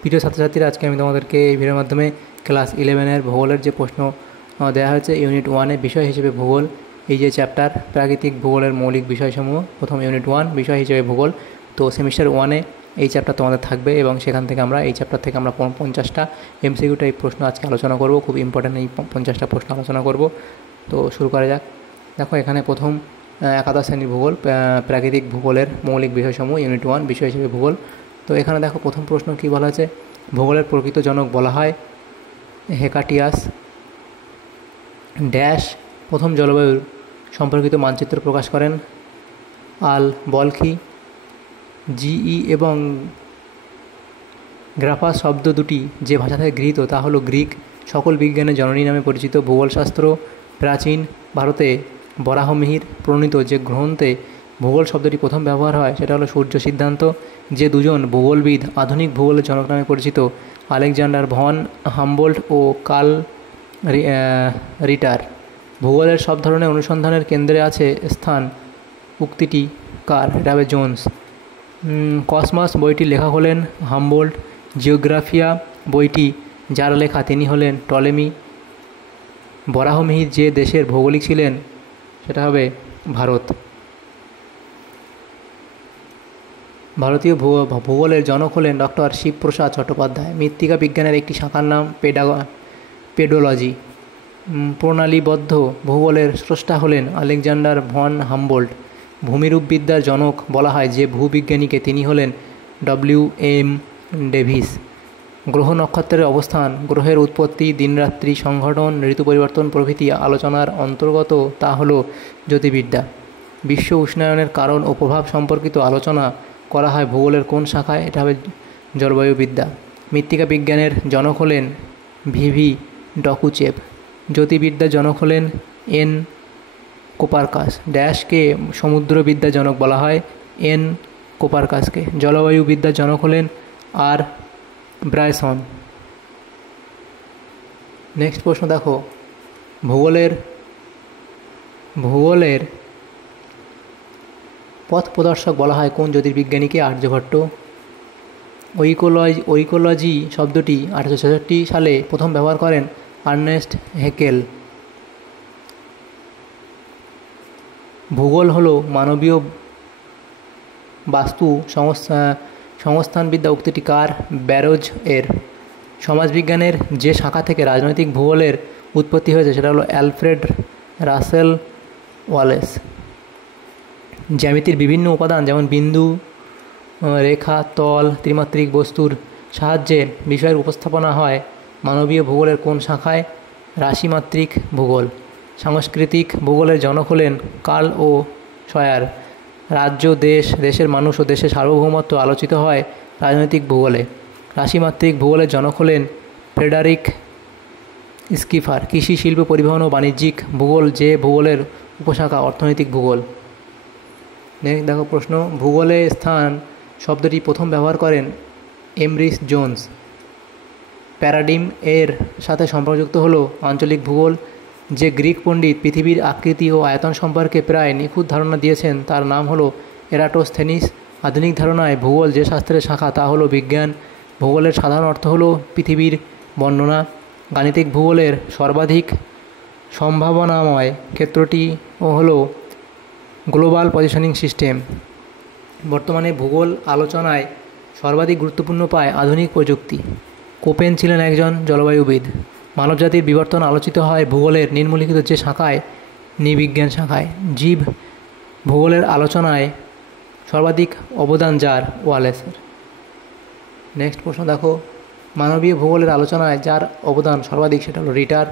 প্রিয় ছাত্রছাত্রীরা, আজকে আমি তোমাদেরকে এই ভিডিওর মাধ্যমে ক্লাস 11-এর ভূগোলের যে প্রশ্ন দেওয়া হয়েছে ইউনিট 1-এ বিষয় হিসেবে ভূগোল, এই যে চ্যাপ্টার প্রাকৃতিক ভূগোলের মৌলিক বিষয়সমূহ, প্রথম ইউনিট 1 বিষয় হিসেবে ভূগোল। তো সেমিস্টার 1-এ এই চ্যাপ্টার তোমাদের থাকবে এবং সেখান থেকে আমরা এই চ্যাপ্টার থেকে আমরা 50টা এমসিকিউ টাইপ প্রশ্ন আজকে আলোচনা করব। খুব ইম্পর্ট্যান্ট এই 50টা প্রশ্ন আলোচনা করব। তো শুরু করা যাক। দেখো, এখানে প্রথম একাদশ শ্রেণীর ভূগোল, প্রাকৃতিক ভূগোলের মৌলিক বিষয়সমূহ ইউনিট 1 বিষয় হিসেবে ভূগোল। তো এখানে দেখো প্রথম প্রশ্ন কী বলা আছে, ভূগোলের প্রকৃত জনক বলা হয় হেকাটিয়াস ড্যাশ প্রথম জলবায়ুর সম্পর্কিত মানচিত্র প্রকাশ করেন আল বলখি। জিই এবং গ্রাফাস শব্দ দুটি যে ভাষা থেকে গৃহীত তা হলো গ্রিক। সকল বিজ্ঞানের জননী নামে পরিচিত ভূগোলশাস্ত্র প্রাচীন ভারতে বরাহমিহির প্রণীত যে গ্রন্থে ভূগোল শব্দটি প্রথম ব্যবহার হয় সেটা হলো সূর্য সিদ্ধান্ত। যে দুজন ভূগোলবিদ আধুনিক ভূগোলের জনক নামে পরিচিত আলেকজান্ডার ভন হামবোল্ট ও কার্ল রিটার। ভূগোলের সব ধরনের অনুসন্ধানের কেন্দ্রে আছে স্থান, উক্তিটি কার? এটা হবে জোন্স। কসমস বইটি লেখা হলেন হামবোল্ট। জিওগ্রাফিয়া বইটি যার লেখা তিনি হলেন টলেমি। বরাহমিহির যে দেশের ভৌগোলিক ছিলেন সেটা হবে ভারত। ভারতীয় ভূগোলের জনক হলেন ডক্টর শিবপ্রসাদ চট্টোপাধ্যায়। মৃত্তিকা বিজ্ঞানের একটি শাখার নাম পেডোলজি। প্রণালীবদ্ধ ভূগোলের স্রষ্টা হলেন আলেকজান্ডার ভন হামবোল্ট। ভূমিরূপবিদ্যার জনক বলা হয় যে ভূবিজ্ঞানীকে তিনি হলেন ডব্লিউ.এম. ডেভিস। গ্রহ নক্ষত্রের অবস্থান, গ্রহের উৎপত্তি, দিনরাত্রি সংঘটন, ঋতু পরিবর্তন প্রভৃতি আলোচনার অন্তর্গত তা হল জ্যোতির্বিদ্যা। বিশ্ব উষ্ণায়নের কারণ ও প্রভাব সম্পর্কিত আলোচনা করা হয় ভূগোলের কোন শাখায়? এটা হবে জলবায়ুবিদ্যা। মৃত্তিকা বিজ্ঞানের জনক হলেন ভিভি ডকুচেভ। জ্যোতির্বিদ্যার জনক হলেন এন কোপারকাস। ড্যাশকে সমুদ্রবিদ্যার জনক বলা হয় এন কোপারকাসকে। জলবায়ুবিদ্যার জনক হলেন আর ব্রায়সন। নেক্সট প্রশ্ন দেখো, ভূগোলের পথ প্রদর্শক বলা হয় কোন জ্যোতির্বিজ্ঞানীকে? আর্যভট্ট। ওইকোলজি শব্দটি 1866 সালে প্রথম ব্যবহার করেন আর্নেস্ট হেকেল। ভূগোল হলো মানবীয় বাস্তু সংস্থানবিদ্যা, উক্তিটি কার? ব্যারোজ এর। সমাজবিজ্ঞানের যে শাখা থেকে রাজনৈতিক ভূগোলের উৎপত্তি হয়েছে সেটা হলো অ্যালফ্রেড রাসেল ওয়ালেস। জ্যামিতির বিভিন্ন উপাদান যেমন বিন্দু, রেখা, তল, ত্রিমাত্রিক বস্তুর সাহায্যে বিষয়ের উপস্থাপনা হয় মানবীয় ভূগোলের কোন শাখায়? রাশিমাত্রিক ভূগোল। সাংস্কৃতিক ভূগোলের জনক হলেন কার্ল ও সয়ার। রাজ্য, দেশের মানুষ ও দেশের সার্বভৌমত্ব আলোচিত হয় রাজনৈতিক ভূগোলে। রাশিমাত্রিক ভূগোলের জনক হলেন ফ্রেডারিক স্কিফার। কৃষি, শিল্প, পরিবহন ও বাণিজ্যিক ভূগোল যে ভূগোলের উপশাখা? অর্থনৈতিক ভূগোল। নেক্সট দেখো প্রশ্ন, ভূগোলে স্থান শব্দটি প্রথম ব্যবহার করেন এমরিস জোন্স। প্যারাডিম এর সাথে সম্পর্কযুক্ত হলো আঞ্চলিক ভূগোল। যে গ্রিক পণ্ডিত পৃথিবীর আকৃতি ও আয়তন সম্পর্কে প্রায় নিখুঁত ধারণা দিয়েছেন তার নাম হলো এরাটোস্থেনিস। আধুনিক ধারণায় ভূগোল যে শাস্ত্রের শাখা তা হলো বিজ্ঞান। ভূগোলের সাধারণ অর্থ হলো পৃথিবীর বর্ণনা। গাণিতিক ভূগোলের সর্বাধিক সম্ভাবনাময় ক্ষেত্রটিও হলো গ্লোবাল পজিশনিং সিস্টেম। বর্তমানে ভূগোল আলোচনায় সর্বাধিক গুরুত্বপূর্ণ পায় আধুনিক প্রযুক্তি। কোপেন ছিলেন একজন জলবায়ুবিদ। মানবজাতির বিবর্তন আলোচিত হয় ভূগোলের নিম্নলিখিত যে শাখায়? নৃবিজ্ঞান শাখায়। জীব ভূগোলের আলোচনায় সর্বাধিক অবদান যার? ওয়ালেসের। নেক্সট প্রশ্ন দেখো, মানবীয় ভূগোলের আলোচনায় যার অবদান সর্বাধিক সেটা হলো রিটার।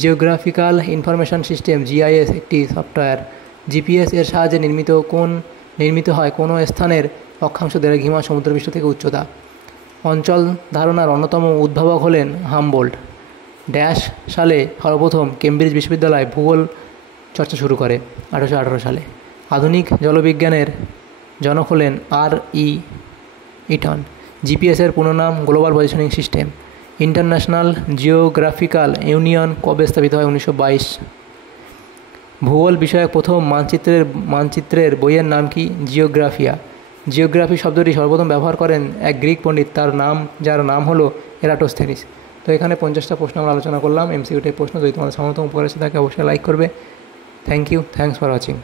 জিওগ্রাফিক্যাল ইনফরমেশন সিস্টেম জিআইএস একটি সফটওয়্যার। জিপিএস এর সাহায্যে নির্মিত হয় কোনো স্থানের অক্ষাংশ দেড়ঘিমা সমুদ্রপৃষ্ঠ থেকে উচ্চতা। অঞ্চল ধারণার অন্যতম উদ্ভাবক হলেন হামবোল্ট। ড্যাশ সালে সর্বপ্রথম কেমব্রিজ বিশ্ববিদ্যালয় ভূগোল চর্চা শুরু করে? 1818 সালে। আধুনিক জলবিজ্ঞানের জনক হলেন আর.ই. ইটন। জিপিএসের পুরো নাম global positioning system. International geographical union কবে স্থাপিত হয়? 1922। ভূগোল বিষয়ক প্রথম মানচিত্রের বইয়ের নাম কি? জিওগ্রাফিয়া। জিওগ্রাফি শব্দটি সর্বপ্রথম ব্যবহার করেন এক গ্রিক পণ্ডিত, যার নাম হলো এরাটোস্থেনিস। তো এখানে 50টা প্রশ্ন আমরা আলোচনা করলাম, এমসিকিউ টাইপ প্রশ্ন। যদি তোমাদের সমর্থন উপকার এসে থাকে অবশ্যই লাইক করবে। Thank you, thanks for watching.